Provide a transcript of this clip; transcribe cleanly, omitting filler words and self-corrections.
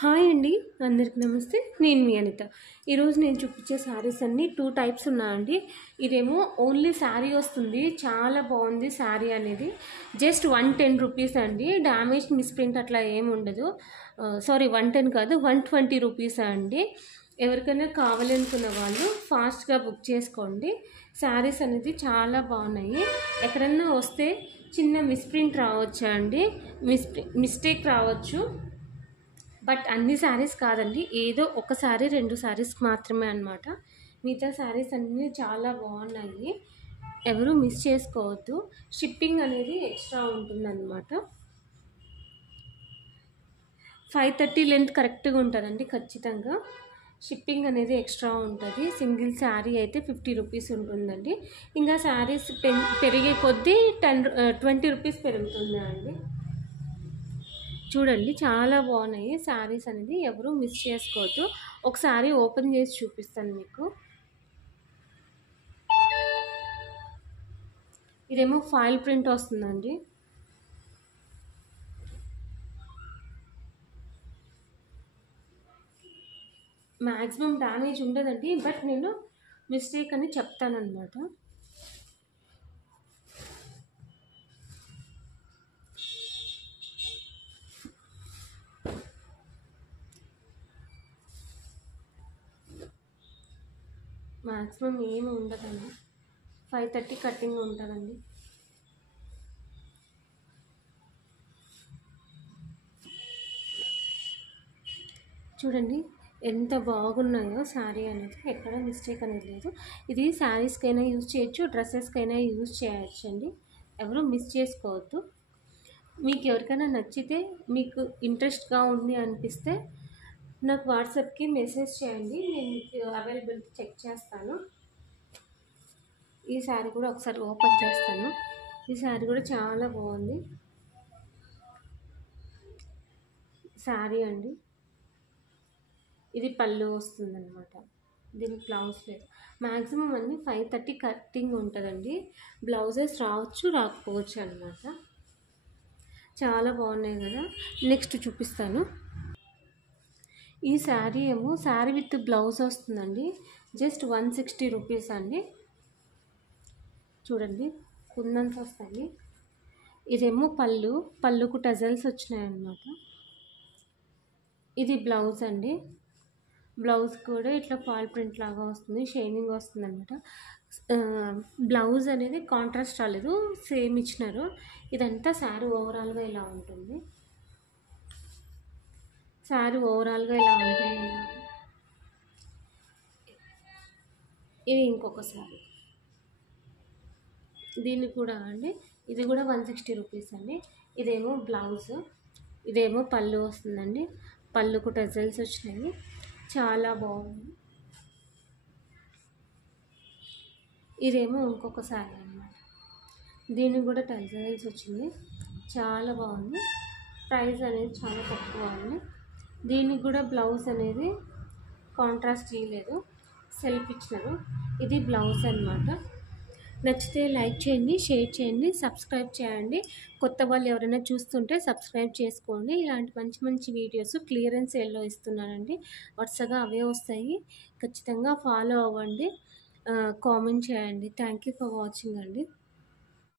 Hi అండి, అందరికి నమస్తే. నేను మీ అనిత. ఈరోజు నేను చూపించే శారీస్ అన్నీ 2 టైప్స్ ఉన్నాయండి. ఇదేమో ఓన్లీ శారీ వస్తుంది, చాలా బాగుంది శారీ అనేది. జస్ట్ 110 రూపీస్ అండి. డ్యామేజ్ మిస్ప్రింట్ అట్లా ఏమి ఉండదు. సారీ, 110 కాదు, 120 రూపీస్ అండి. ఎవరికైనా కావాలనుకున్న వాళ్ళు ఫాస్ట్గా బుక్ చేసుకోండి. శారీస్ అనేది చాలా బాగున్నాయి. ఎక్కడన్నా వస్తే చిన్న మిస్ప్రింట్ రావచ్చా అండి, మిస్టేక్ రావచ్చు. బట్ అన్ని శారీస్ కాదండి, ఏదో ఒక శారీ 2 శారీస్ మాత్రమే అనమాట. మిగతా శారీస్ అన్నీ చాలా బాగున్నాయి, ఎవరు మిస్ చేసుకోవద్దు. షిప్పింగ్ అనేది ఎక్స్ట్రా ఉంటుందన్నమాట. 530 లెంత్ కరెక్ట్గా ఉంటుందండి, ఖచ్చితంగా. షిప్పింగ్ అనేది ఎక్స్ట్రా ఉంటుంది. సింగిల్ శారీ అయితే 50 రూపీస్ ఉంటుందండి. ఇంకా శారీస్ పెరిగే కొద్దీ 20 రూపీస్ పెరుగుతుందండి. చూడండి, చాలా బాగున్నాయి శారీస్ అనేది, ఎవరు మిస్ చేసుకోవద్దు. ఒకసారి ఓపెన్ చేసి చూపిస్తాను మీకు. ఇదేమో ఫాయిల్ ప్రింట్ వస్తుందండి. మ్యాక్సిమం డ్యామేజ్ ఉండదండి, బట్ నేను మిస్టేక్ అని చెప్తానన్నమాట. మ్యాక్సిమం ఏమి ఉండదండి, 530 కటింగ్ ఉంటుందండి. చూడండి ఎంత బాగున్నాయో శారీ అనేది, ఎక్కడ మిస్టేక్ అనేది లేదు. ఇది శారీస్కైనా యూజ్ చేయొచ్చు, డ్రెస్సెస్కైనా యూజ్ చేయొచ్చు అండి. ఎవరు మిస్ చేసుకోవద్దు. మీకు ఎవరికైనా నచ్చితే, మీకు ఇంట్రెస్ట్గా ఉంది అనిపిస్తే నాకు వాట్సాప్కి మెసేజ్ చేయండి, నేను మీకు అవైలబిలిటీ చెక్ చేస్తాను. ఈ శారీ కూడా ఒకసారి ఓపెన్ చేస్తాను. ఈ శారీ కూడా చాలా బాగుంది శారీ అండి. ఇది పళ్ళు వస్తుందన్నమాట, దీనికి బ్లౌజ్ లేదు. మ్యాక్సిమం అన్నీ 530 కటింగ్ ఉంటుందండి. బ్లౌజెస్ రావచ్చు, రాకపోవచ్చు అనమాట. చాలా బాగున్నాయి కదా. నెక్స్ట్ చూపిస్తాను. ఈ శారీ ఏమో శారీ విత్ బ్లౌజ్ వస్తుందండి. జస్ట్ 160 రూపీస్ అండి. చూడండి, కుందన్స్ వస్తాయి. ఇదేమో పళ్ళుకు టజల్స్ వచ్చినాయన్నమాట. ఇది బ్లౌజ్ అండి. బ్లౌజ్ కూడా ఇట్లా ఫాల్ ప్రింట్ లాగా వస్తుంది, షైనింగ్ వస్తుంది అనమాట. బ్లౌజ్ అనేది కాంట్రాస్ట్ రాలేదు, సేమ్ ఇచ్చినారు. ఇదంతా శారీ ఓవరాల్గా ఇలా ఉంటుంది. శారీ ఓవరాల్గా ఇలా ఉంటుంది. ఇది ఇంకొక శారీ, దీన్ని కూడా అండి, ఇది కూడా 160 రూపీస్ అండి. ఇదేమో బ్లౌజ్, ఇదేమో పళ్ళు వస్తుందండి. పళ్ళుకు టజల్స్ వచ్చినాయి, చాలా బాగుంది. ఇదేమో ఇంకొక శారీ అన్నమాట, దీనికి కూడా టజల్స్ వచ్చింది, చాలా బాగుంది. ప్రైస్ అనేది చాలా తక్కువ అండి. దీనికి కూడా బ్లౌజ్ అనేది కాంట్రాస్ట్ చేయలేదు, సెల్ఫ్ ఇచ్చినారు. ఇది బ్లౌజ్ అన్నమాట. నచ్చితే లైక్ చేయండి, షేర్ చేయండి, సబ్స్క్రైబ్ చేయండి. కొత్త వాళ్ళు ఎవరైనా చూస్తుంటే సబ్స్క్రైబ్ చేసుకోండి. ఇలాంటి మంచి మంచి వీడియోస్ క్లియరెన్స్ సేల్లో ఇస్తున్నానండి, వరుసగా అవే వస్తాయి. ఖచ్చితంగా ఫాలో అవ్వండి, కామెంట్ చేయండి. థ్యాంక్ యూ ఫర్ వాచింగ్ అండి.